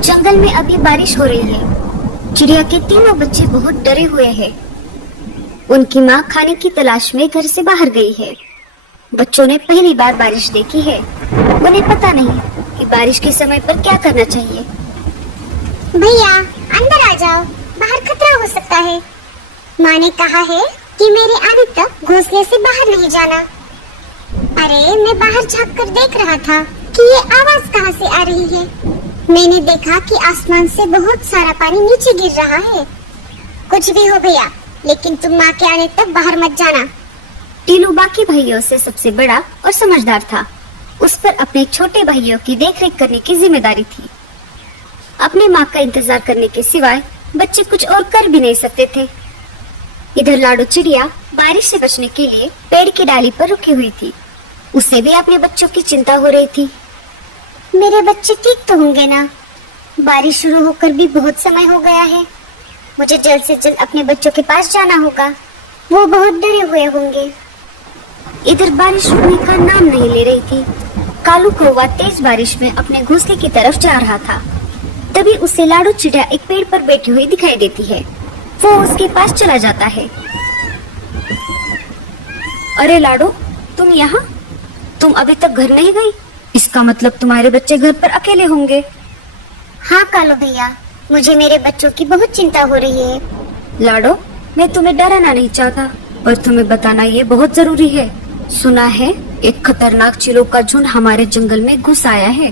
जंगल में अभी बारिश हो रही है। चिड़िया के तीनों बच्चे बहुत डरे हुए हैं। उनकी माँ खाने की तलाश में घर से बाहर गई है। बच्चों ने पहली बार बारिश देखी है। उन्हें पता नहीं कि बारिश के समय पर क्या करना चाहिए। भैया अंदर आ जाओ, बाहर खतरा हो सकता है। माँ ने कहा है कि मेरे आने तक घोंसले से बाहर नहीं जाना। अरे मैं बाहर झांक कर देख रहा था कि ये आवाज कहाँ से आ रही है। मैंने देखा कि आसमान से बहुत सारा पानी नीचे गिर रहा है। कुछ भी हो भैया, लेकिन तुम माँ के आने तक बाहर मत जाना। टीनू बाकी भाइयों से सबसे बड़ा और समझदार था। उस पर अपने छोटे भाइयों की देखरेख करने की जिम्मेदारी थी। अपनी माँ का इंतजार करने के सिवाय बच्चे कुछ और कर भी नहीं सकते थे। इधर लाडो चिड़िया बारिश से बचने के लिए पेड़ की डाली पर रुकी हुई थी। उसे भी अपने बच्चों की चिंता हो रही थी। मेरे बच्चे ठीक तो होंगे ना? बारिश शुरू होकर भी बहुत समय हो गया है। मुझे जल्द से जल्द अपने बच्चों के पास जाना होगा। वो बहुत डरे हुए होंगे। इधर बारिश रुकने का नाम नहीं ले रही थी। कालू कौवा तेज बारिश में अपने घोंसले की तरफ जा रहा था। तभी उसे लाडो चिड़िया एक पेड़ पर बैठी हुई दिखाई देती है। वो उसके पास चला जाता है। अरे लाडो, तुम यहाँ? तुम अभी तक घर नहीं गई? इसका मतलब तुम्हारे बच्चे घर पर अकेले होंगे। हाँ कालू भैया, मुझे मेरे बच्चों की बहुत चिंता हो रही है। लाडो, मैं तुम्हें डराना नहीं चाहता, पर तुम्हें बताना ये बहुत जरूरी है। सुना है एक खतरनाक चीलों का झुंड हमारे जंगल में घुस आया है।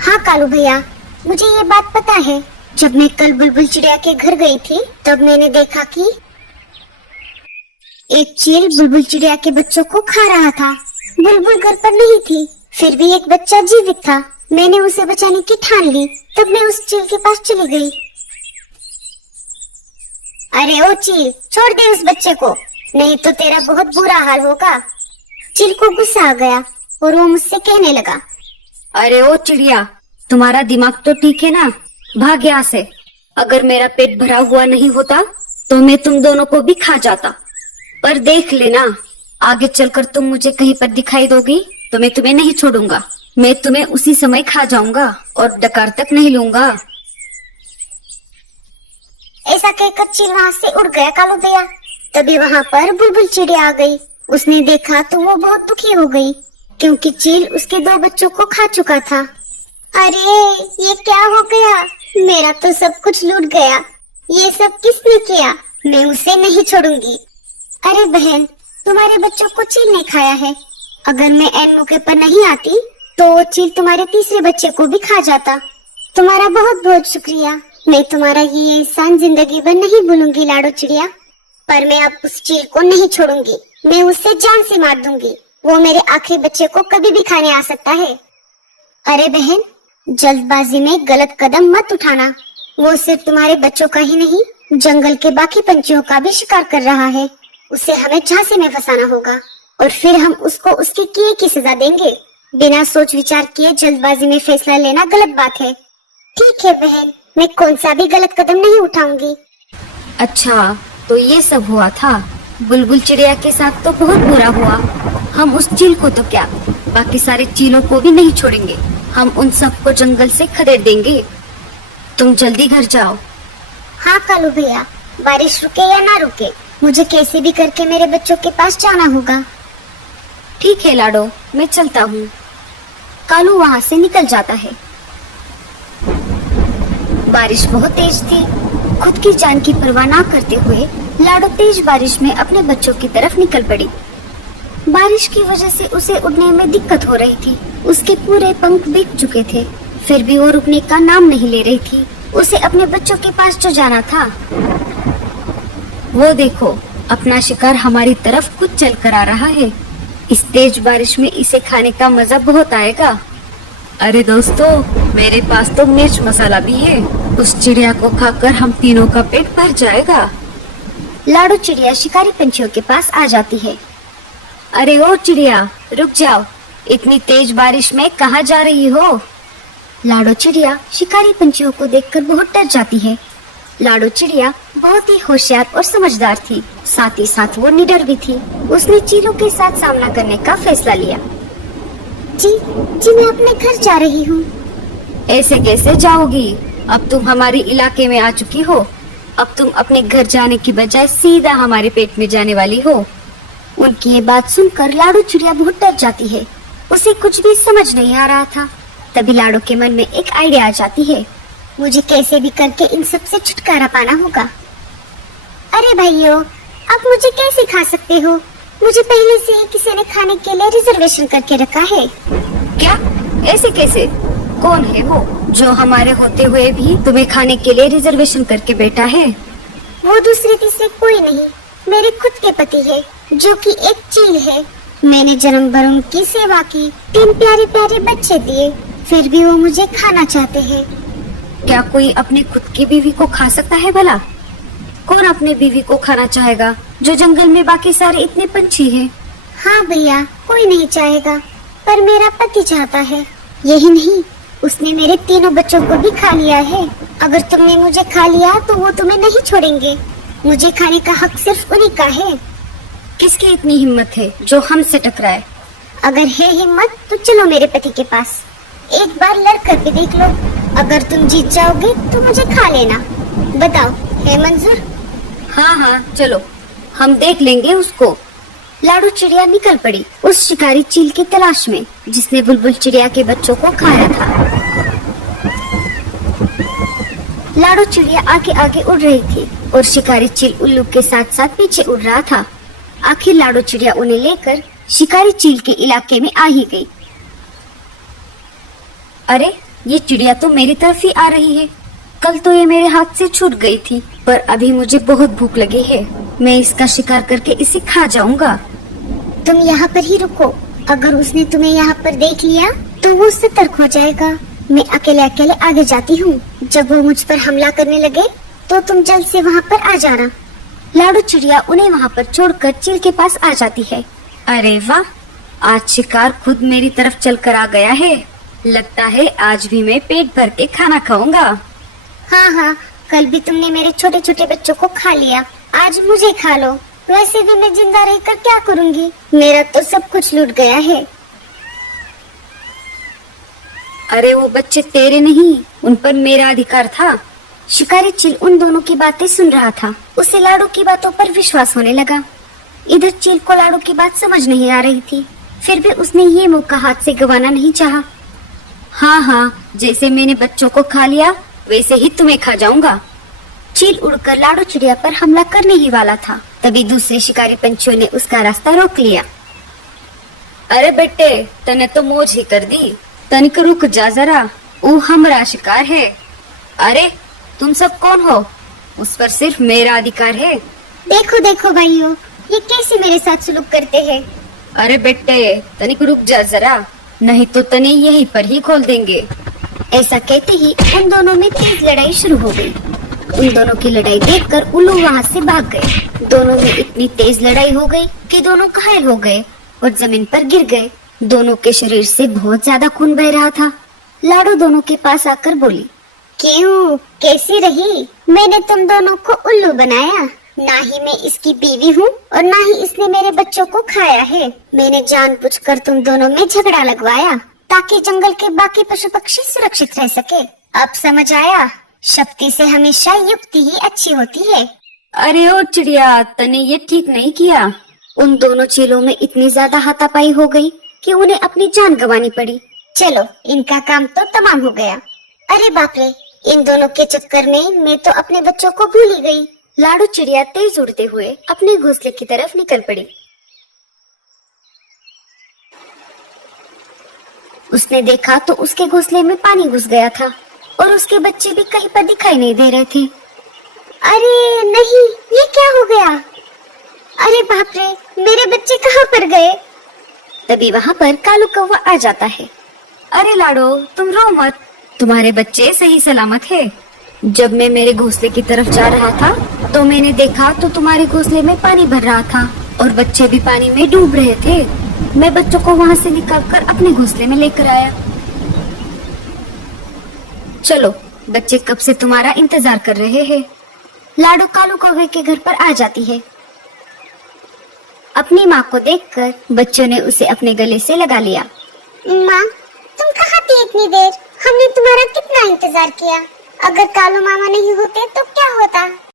हाँ कालू भैया, मुझे ये बात पता है। जब मैं कल बुलबुल चिड़िया के घर गई थी, तब मैंने देखा कि एक चील बुलबुल चिड़िया के बच्चों को खा रहा था। बुलबुल घर पर नहीं थी, फिर भी एक बच्चा जीवित था। मैंने उसे बचाने की ठान ली। तब मैं उस चील के पास चली गई। अरे ओ चील, छोड़ दे उस बच्चे को, नहीं तो तेरा बहुत बुरा हाल होगा। चील को गुस्सा आ गया और वो मुझसे कहने लगा, अरे ओ चिड़िया, तुम्हारा दिमाग तो ठीक है ना? भाग यहाँ से। अगर मेरा पेट भरा हुआ नहीं होता तो मैं तुम दोनों को भी खा जाता। पर देख लेना, आगे चलकर तुम मुझे कहीं पर दिखाई दोगी तो मैं तुम्हें नहीं छोड़ूंगा। मैं तुम्हें उसी समय खा जाऊंगा और डकार तक नहीं लूंगा। ऐसा कहकर चील वहाँ से उड़ गया कालू भैया। तभी वहाँ पर बुलबुल चिड़िया आ गई। उसने देखा तो वो बहुत दुखी हो गई, क्योंकि चील उसके 2 बच्चों को खा चुका था। अरे ये क्या हो गया? मेरा तो सब कुछ लूट गया। ये सब किसने किया? मैं उसे नहीं छोड़ूंगी। अरे बहन, तुम्हारे बच्चों को चील ने खाया है। अगर मैं ऐन मौके पर नहीं आती तो वो चील तुम्हारे तीसरे बच्चे को भी खा जाता। तुम्हारा बहुत बहुत शुक्रिया। मैं तुम्हारा ये एहसान जिंदगी भर नहीं भूलूंगी लाडो चिड़िया। पर मैं अब उस चील को नहीं छोड़ूंगी। मैं उससे जान से मार दूंगी। वो मेरे आखिरी बच्चे को कभी भी खाने आ सकता है। अरे बहन, जल्दबाजी में गलत कदम मत उठाना। वो सिर्फ तुम्हारे बच्चों का ही नहीं, जंगल के बाकी पंछियों का भी शिकार कर रहा है। उसे हमें झांसे में फंसाना होगा और फिर हम उसको उसके किए की सजा देंगे। बिना सोच विचार किए जल्दबाजी में फैसला लेना गलत बात है। ठीक है बहन, मैं कौन सा भी गलत कदम नहीं उठाऊंगी। अच्छा, तो ये सब हुआ था। बुलबुल चिड़िया के साथ तो बहुत बुरा हुआ। हम उस चील को तो क्या, बाकी सारे चीलों को भी नहीं छोड़ेंगे। हम उन सबको जंगल से खदेड़ देंगे। तुम जल्दी घर जाओ। हाँ कालू भैया, बारिश रुके या ना रुके, मुझे कैसे भी करके मेरे बच्चों के पास जाना होगा। ठीक है लाडो, मैं चलता हूँ। कालू वहाँ से निकल जाता है। बारिश बहुत तेज थी। खुद की जान की परवाह ना करते हुए लाडो तेज बारिश में अपने बच्चों की तरफ निकल पड़ी। बारिश की वजह से उसे उड़ने में दिक्कत हो रही थी। उसके पूरे पंख भीग चुके थे, फिर भी वो रुकने का नाम नहीं ले रही थी। उसे अपने बच्चों के पास जो जाना था। वो देखो, अपना शिकार हमारी तरफ खुद चल कर आ रहा है। इस तेज बारिश में इसे खाने का मजा बहुत आएगा। अरे दोस्तों, मेरे पास तो मिर्च मसाला भी है। उस चिड़िया को खाकर हम तीनों का पेट भर जाएगा। लाडो चिड़िया शिकारी पंछियों के पास आ जाती है। अरे ओ चिड़िया, रुक जाओ। इतनी तेज बारिश में कहाँ जा रही हो? लाडो चिड़िया शिकारी पंछियों को देखकर बहुत डर जाती है। लाडो चिड़िया बहुत ही होशियार और समझदार थी, साथ ही साथ वो निडर भी थी। उसने चीलों के साथ सामना करने का फैसला लिया। जी, मैं अपने घर जा रही हूँ। ऐसे कैसे जाओगी? अब तुम हमारे इलाके में आ चुकी हो। अब तुम अपने घर जाने की बजाय सीधा हमारे पेट में जाने वाली हो। उनकी ये बात सुनकर लाडो चिड़िया बहुत डर जाती है। उसे कुछ भी समझ नहीं आ रहा था। तभी लाडो के मन में एक आइडिया आ जाती है। मुझे कैसे भी करके इन सब से छुटकारा पाना होगा। अरे भाइयों, आप मुझे कैसे खा सकते हो? मुझे पहले से ही किसी ने खाने के लिए रिजर्वेशन करके रखा है। क्या? ऐसे कैसे? कौन है वो जो हमारे होते हुए भी तुम्हें खाने के लिए रिजर्वेशन करके बैठा है? वो दूसरे तीसरे कोई नहीं, मेरे खुद के पति है, जो कि एक चील है। मैंने जन्म भर उनकी सेवा की, 3 प्यारे प्यारे बच्चे दिए, फिर भी वो मुझे खाना चाहते हैं। क्या कोई अपने खुद की बीवी को खा सकता है भला? कौन अपने बीवी को खाना चाहेगा जो जंगल में बाकी सारे इतने पंछी हैं? हाँ भैया, कोई नहीं चाहेगा, पर मेरा पति चाहता है। यही नहीं, उसने मेरे 3 बच्चों को भी खा लिया है। अगर तुमने मुझे खा लिया तो वो तुम्हें नहीं छोड़ेंगे। मुझे खाने का हक सिर्फ उन्हीं का है। किसकी इतनी हिम्मत है जो हमसे टकराए? अगर है हिम्मत तो चलो मेरे पति के पास, एक बार लड़ कर के देख लो। अगर तुम जीत जाओगे तो मुझे खा लेना। बताओ, है मंजूर? हाँ हाँ, चलो हम देख लेंगे उसको। लाडो चिड़िया निकल पड़ी उस शिकारी चील की तलाश में जिसने बुलबुल चिड़िया के बच्चों को खाया था। लाडो चिड़िया आगे आगे उड़ रही थी और शिकारी चील उल्लू के साथ साथ पीछे उड़ रहा था। आखिर लाडो चिड़िया उन्हें लेकर शिकारी चील के इलाके में आ ही गई। अरे, ये चिड़िया तो मेरी तरफ ही आ रही है। कल तो ये मेरे हाथ से छूट गई थी, पर अभी मुझे बहुत भूख लगी है। मैं इसका शिकार करके इसे खा जाऊंगा। तुम यहाँ पर ही रुको। अगर उसने तुम्हें यहाँ पर देख लिया तो वो सतर्क हो जाएगा। मैं अकेले अकेले आगे जाती हूँ। जब वो मुझ पर हमला करने लगे तो तुम जल्द से वहाँ पर आ जाना। लाडो चिड़िया उन्हें वहाँ पर छोड़कर चील के पास आ जाती है। अरे वाह, आज शिकार खुद मेरी तरफ चल कर आ गया है। लगता है आज भी मैं पेट भर के खाना खाऊंगा। हाँ हाँ, कल भी तुमने मेरे छोटे छोटे बच्चों को खा लिया, आज मुझे खा लो। वैसे भी मैं जिंदा रहकर क्या करूँगी? मेरा तो सब कुछ लूट गया है। अरे वो बच्चे तेरे नहीं, उन पर मेरा अधिकार था। शिकारी चील उन दोनों की बातें सुन रहा था। उसे लाडो की बातों पर विश्वास होने लगा। इधर चील को लाडो की बात समझ नहीं आ रही थी, फिर भी उसने ये मौका हाथ से गंवाना नहीं चाहा। हाँ हाँ, जैसे मैंने बच्चों को खा लिया वैसे ही तुम्हें खा जाऊंगा। चील उड़कर लाडो चिड़िया पर हमला करने ही वाला था, तभी दूसरे शिकारी पंछियों ने उसका रास्ता रोक लिया। अरे बेटे, तने तो मौज ही कर दी। तनिक रुक जा जरा, वो हमारा शिकार है। अरे तुम सब कौन हो? उस पर सिर्फ मेरा अधिकार है। देखो देखो भाइयों, ये कैसे मेरे साथ सलूक करते हैं। अरे बेटे, तनिक रुक जा जरा, नहीं तो तने यहीं पर ही खोल देंगे। ऐसा कहते ही उन दोनों में तेज लड़ाई शुरू हो गई। उन दोनों की लड़ाई देखकर उल्लू वहाँ से भाग गए। दोनों में इतनी तेज लड़ाई हो गई कि दोनों घायल हो गए और जमीन पर गिर गए। दोनों के शरीर से बहुत ज्यादा खून बह रहा था। लाडो दोनों के पास आकर बोली, क्यों, कैसी रही? मैंने तुम दोनों को उल्लू बनाया। ना ही मैं इसकी बीवी हूँ और ना ही इसने मेरे बच्चों को खाया है। मैंने जानबूझकर तुम दोनों में झगड़ा लगवाया ताकि जंगल के बाकी पशु पक्षी सुरक्षित रह सके। अब समझ आया, शक्ति से हमेशा युक्ति ही अच्छी होती है। अरे ओ चिड़िया, तने ये ठीक नहीं किया। उन दोनों चीलों में इतनी ज्यादा हाथापाई हो गई कि उन्हें अपनी जान गंवानी पड़ी। चलो, इनका काम तो तमाम हो गया। अरे बाप रे, इन दोनों के चक्कर में मैं तो अपने बच्चों को भूल ही गई। लाडो चिड़िया तेज उड़ते हुए अपने घोंसले की तरफ निकल पड़ी। उसने देखा तो उसके घोंसले में पानी घुस गया था और उसके बच्चे भी कहीं पर दिखाई नहीं दे रहे थे। अरे नहीं, ये क्या हो गया? अरे बाप रे, मेरे बच्चे कहाँ पर गए? तभी वहाँ पर कालू कौवा आ जाता है। अरे लाडो, तुम रो मत, तुम्हारे बच्चे सही सलामत है। जब मैं मेरे घोंसले की तरफ जा रहा था तो मैंने देखा तो तुम्हारे घोंसले में पानी भर रहा था और बच्चे भी पानी में डूब रहे थे। मैं बच्चों को वहाँ से निकालकर अपने घोंसले में लेकर आया। चलो, बच्चे कब से तुम्हारा इंतजार कर रहे हैं। लाडो कालू कौवे के घर पर आ जाती है। अपनी माँ को देखकर बच्चों ने उसे अपने गले से लगा लिया। माँ, तुम कहाँ थी इतनी देर? हमने तुम्हारा इंतजार किया। अगर कालू मामा नहीं होते तो क्या होता।